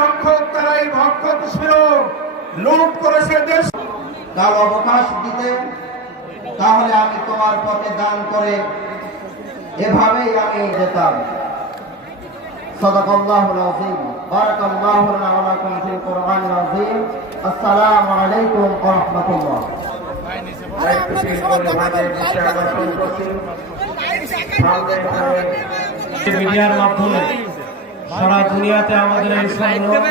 রক্ষক তারাই ভক্ষক ছিল, লুট করেছে দেশ। কাল অবকাশ দিতে, তাহলে আমি তোমার পথে দান করে এভাবেই আমি যেতাম। সাদাকাল্লাহুল আযীম। বারাকাল্লাহু লানা ওয়া লাকুম ফিল কুরআনিল আযীম। আসসালামু আলাইকুম ওয়া রাহমাতুল্লাহ। মিডিয়ার মাধ্যমে সারা দুনিয়াতে আমাদের এই সংগ্রাম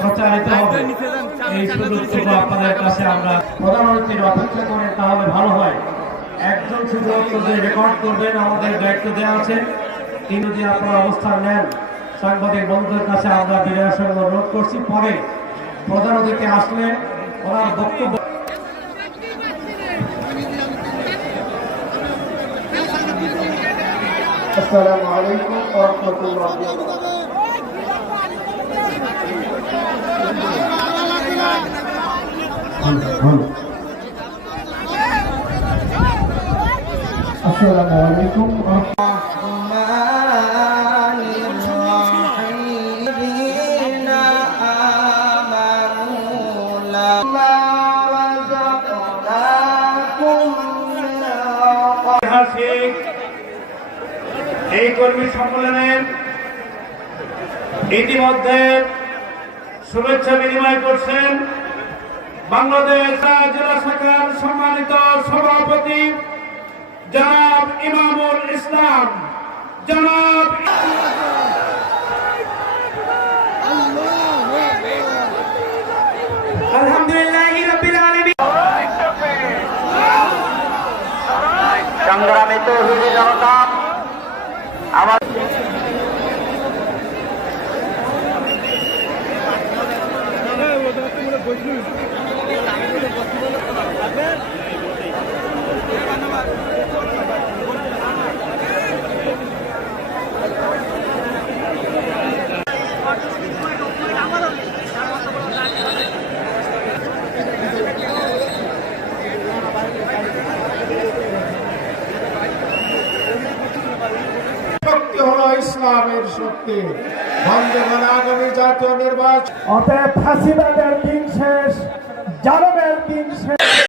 প্রচারিত হবে, এই সুযোগটুকু আপনাদের কাছে আমরা প্রধানমন্ত্রীর অপেক্ষা করেন, তাহলে ভালো হয়। একজন শুধুমাত্র যে রেকর্ড করবেন আমাদের দায়িত্ব দেওয়া আছে, তিনি যদি আপনার অবস্থান নেন, সাংবাদিক বন্ধুদের কাছে আমরা বিনয়ের সঙ্গে অনুরোধ করছি, পরে প্রধান অতিথি আসলে ওনার বক্তব্য। আসসালামু আলাইকুম ওয়া রাহমাতুল্লাহ। আসসালামু আলাইকুম ওয়া এই কর্মী সম্মেলনের ইতিমধ্যে শুভেচ্ছা বিনিময় করছেন বাংলাদেশ জেলা শাখার সম্মানিত সভাপতি জনাব ইমামুল ইসলাম, জনাব আলহামদুলিল্লাহি রাব্বিল আলামিন। সংগ্রামী তৌহিদি জনতা, আমার শক্তি হলো ইসলামের শক্তি। বন্ধুগণ, আগামী জাতীয় নির্বাচন অতএব ফাঁসিবাদের দিন শেষ, জালেমের দিন শেষ।